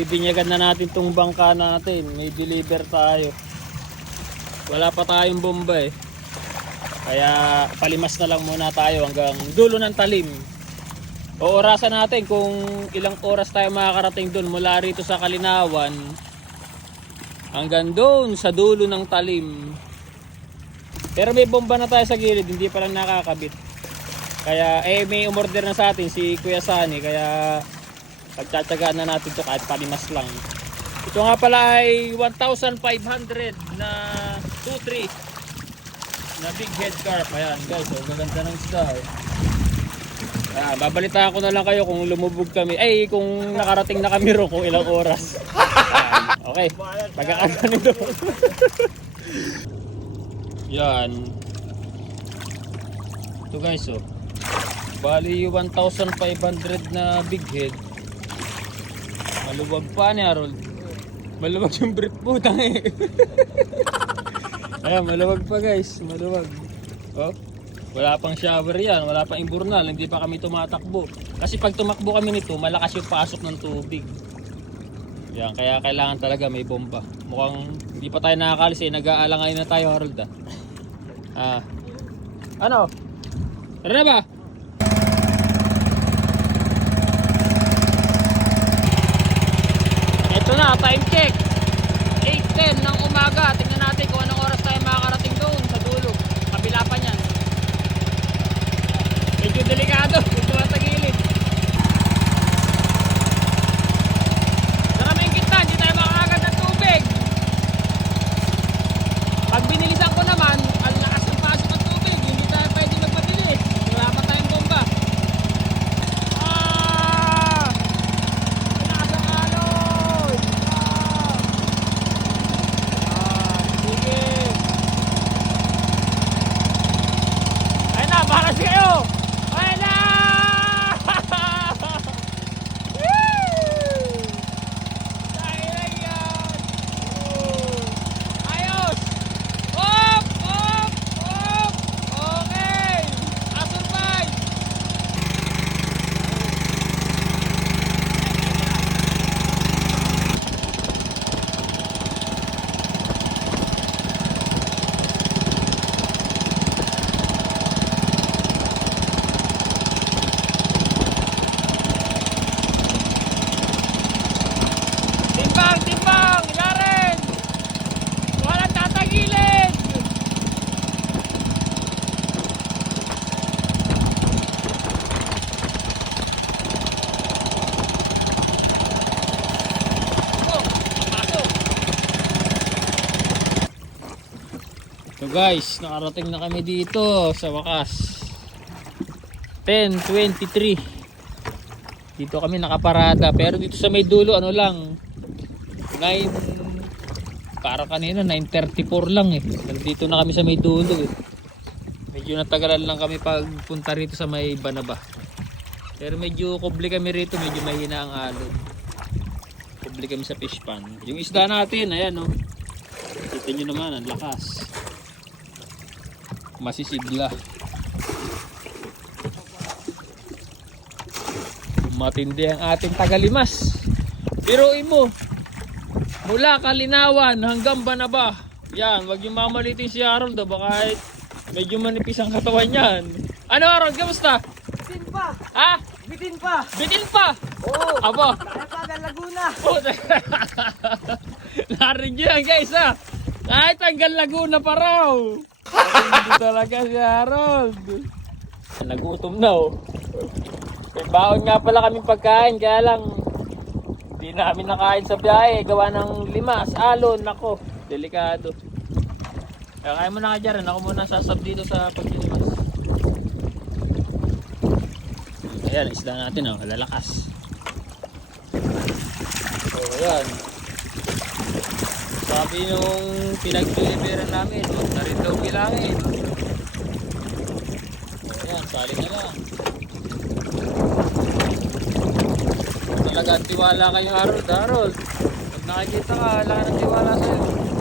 binyagan na natin tong bangka natin. May deliver tayo. Wala pa tayong bomba eh. Kaya palimas na lang muna tayo hanggang dulo ng talim. Oorasan natin kung ilang oras tayo makakarating doon mula rito sa Kalinawan hanggang doon sa dulo ng talim. Pero may bomba na tayo sa gilid, hindi pa lang nakakabit. Kaya eh may umorder na sa atin si Kuya Sani kaya pagtsatsagaan na natin to kahit palimas lang. Ito nga pala ay 1,500 na 2-3 na big head carp. Ayan guys, oh, gaganda ng isda. Oh. Ah, babalita ko na lang kayo kung lumubog kami. Ay, kung nakarating na kami ro kung ilang oras. Ayan, okay, pagkakano nito. Yan. Ito guys, oh. Bali 1,500 na big head. Maluwag pa ni Harold. Maluwag yung brief putang eh. Ayan, maluwag pa guys. Maluwag. Oh. Wala pang shower yan. Wala pang imburnal. Hindi pa kami tumatakbo. Kasi pag tumakbo kami nito, malakas yung pasok ng tubig. Yan, kaya kailangan talaga may bomba. Mukhang hindi pa tayo nakakalis eh. Nag-aalangay na tayo, Harold ah. Ah. Ano? Tara na ba? Ito na, time check. 8.10 ng umaga. Tingnan natin kung anong oras tayo makakarating doon sa dulo. Kabila pa niyan. Medyo delikado. Medyo matagilid. Saka may gitna, hindi tayo makakagat ng tubig. Pag binilisan ko naman, ang lakas ng pasok ng tubig. Hindi tayo pwede magmabilis. Wala pa tayong bomba. Ah! Tinaas ang alon! Ah! Ah, sige. Ayun na, bakas kayo! Ayun na! Woo! Dahil lang yan! Oh! Ayos! Op! Op! Op! Okay! Asurvive! Timbang! Timbang! Ilarin! Walang tatagilid! So guys, nakarating na kami dito sa wakas. 10.23 Dito kami nakaparada pero dito sa may dulo ano lang 9 para kanina 9.34 lang eh. Nandito na kami sa may dulo eh. Medyo natagalan lang kami pagpunta rito sa may Banaba. Pero medyo kubli kami rito, medyo mahina ang alon. Kubli kami sa fish pan. Yung isda natin, ayan oh. Kita nyo naman, ang lakas. Masisigla. Matindi ang ating tagalimas. Biruin mo, mula Kalinawan hanggang Banaba. Yan, wag yung mamalitin si Harold oh, baka kahit medyo manipis ang katawan niyan. Ano Harold, kamusta? Bitin pa! Ha? Bitin pa! Bitin pa! Oo! Abo! Kaya pa Laguna! Puta. Narinig yan guys ha. Kahit hanggang Laguna pa raw. Hindi talaga si Harold. Nagutom na oh. May baon nga pala kaming pagkain kaya lang hindi namin nakain sa biyahe. Gawa ng limas, alon, nako. Delikado. Kaya kaya mo na ka. Ako muna sasab dito sa paglilimas. Ayan, isda natin oh. Lalakas. So, ayan. Sabi nung pinag-deliveran namin, huwag na rin daw bilangin. Ayan, sali na lang. Talaga tiwala kay Harold, Harold. Pag nakikita ka, wala ka ng tiwala sa'yo.